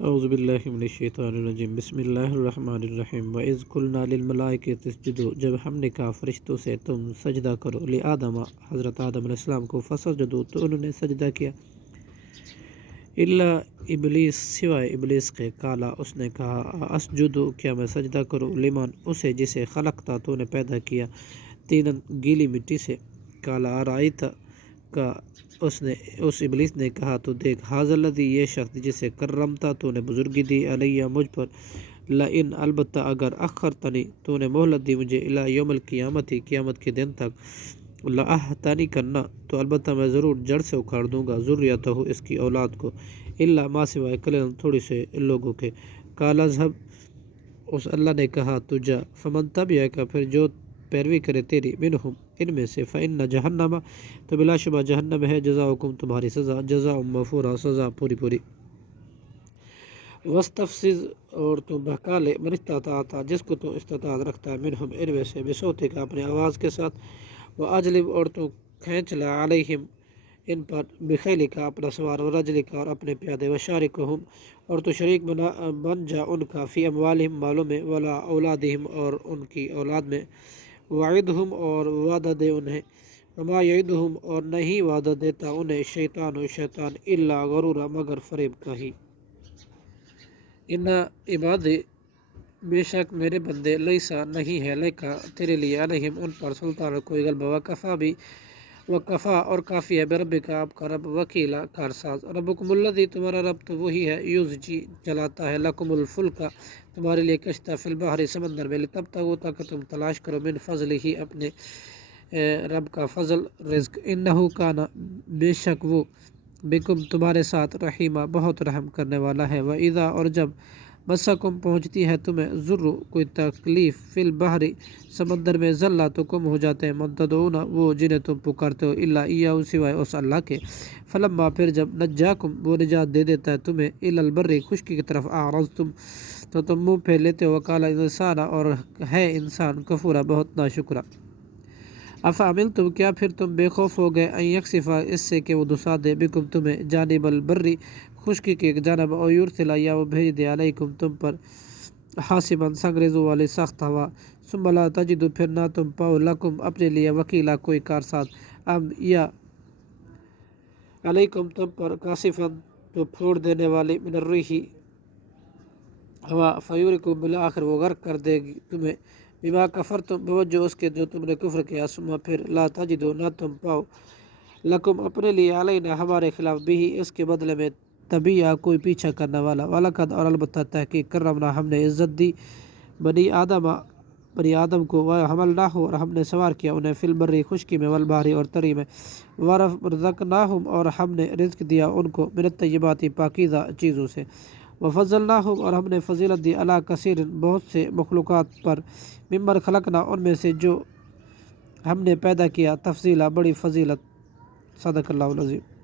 اعوذ باللہ من الشیطان الرجیم بسم اللہ الرحمن الرحیم وَإِذْ قُلْنَا لِلْمَلَائِكَةِ اسْجُدُوا جب ہم نے کہا فرشتوں سے تم سجدہ کرو لآدم حضرت آدم علیہ السلام کو فسجدوا تو انہوں نے سجدہ کیا الا ابلیس سوائے ابلیس کے کالا اس نے کہا اسجد کیا میں سجدہ کروں لمن اسے جسے خلقتا تو نے پیدا کیا تینن گیلی مٹی سے کالا ارائیت کا اس ابلیس نے کہا تو دیکھ حاضر الذی یہ شخص جسے کرمتا تو نے بزرگی دی علیہ مجھ پر لئن البتہ اگر اخرتنی تو نے مہلت دی مجھے الی یوم القیامت قیامت کے دن تک لأحتنی کرنا تو البتہ میں ضرور جڑ سے اکھاڑ دوں گا ذریتہ اس کی اولاد کو الا ما سوائے قلیل تھوڑی سے لوگوں کے قال اذهب اس اللہ نے کہا تو جا فمن تبعک پھر جو پیروی کرے تیری منہم ان میں سے فإن جہنم تو بلا شبہ جہنم ہے جزاؤکم تمہاری سزا جزاء مغفورہ سزا پوری پوری وستفزز اور تو بہکا لے من استطاعت جس کو تو استطاعت رکھتا ہے منہم ان میں سے بصوتک اپنے آواز کے ساتھ واجلب اور تو کھینچ لا علیہم ان پر بخیلک اپنا سوار ورجلک اور اپنے پیادے وشارکہم اور تو شریک بن جا ان کا فی اموالہم مالوں میں ولا اولادہم اور ان کی اولاد میں وعدہم اور وعدہ دے انہیں وما یعدہم اور نہیں وعدہ دیتا انہیں شیطان و شیطان الا غرورا مگر فریب کا ہی ان عبادی بے شک میرے بندے لیسا نہیں ہے لیکا تیرے لیے علیہم ان پر سلطان کوئی غلبہ وکفا بھی وکفا اور کافی ہے برب کا آپ کا رب وکیلا کارساز ربکم الذی تمہارا رب تو وہی ہے یوزجی چلاتا ہے لکم الفلکا تمہارے لیے کشتہ فی البحر سمندر میں تب تک وہ تک تم تلاش کرو من فضل ہی اپنے رب کا فضل رزق انہو کانا بے شک وہ بکم تمہارے ساتھ رحیمہ بہت رحم کرنے والا ہے وَإِذَا اور جب مسکم پہنچتی ہے تمہیں ضرور کوئی تکلیف فی البحر سمندر میں ذلہ تو کم ہو جاتے ہیں منتدعون وہ جنہیں تم پکارتے ہو الا ایاہ سوائے اس اللہ کے فلما پھر جب نجاکم وہ نجات دے دیتا ہے تمہیں الی البر خشکی کی طرف اعرضتم تو تم منہ پھیر لیتے ہو وقال انسان اور ہے انسان کفورا بہت ناشکرا افعملتم کیا پھر تم بے خوف ہو گئے ان یکسفا اس سے کہ وہ دسا دے بکم تمہیں جانب البری خشکی کی ایک جانب او یرسل یا وہ بھیج دے علیکم تم پر حاسبا سنگریزوں والی سخت ہوا ثم لا تجدو پھر نہ تم پاؤ لکم اپنے لیے وکیلا کوئی کارساز ام یا علیکم تم پر کاشفا تو پھوڑ دینے والی من الریح ہوا فیورکم بالآخر وہ غرق کر دے گی تمہیں بما کفرتم بوجہ اس کے جو تم نے کفر کیا ثم پھر لا تجدو نہ تم پاؤ لکم اپنے لیے علینا ہمارے خلاف بھی اس کے بدلے میں طبیعہ کوئی پیچھا کرنے والا وَلَقَدْ اور البتہ تحقیق کرمنا ہم نے عزت دی بنی آدم کو وحملناہ اور ہم نے سوار کیا انہیں فی البری خشکی میں والبحری اور تری میں ورزقناہم اور ہم نے رزق دیا ان کو من الطیبات پاکیزہ چیزوں سے وفضلناہم اور ہم نے فضیلت دی علی کثیر بہت سے مخلوقات پر ممن خلقنا ان میں سے جو ہم نے پیدا کیا تفضیلہ بڑی فضیلت صدق اللہ العظیم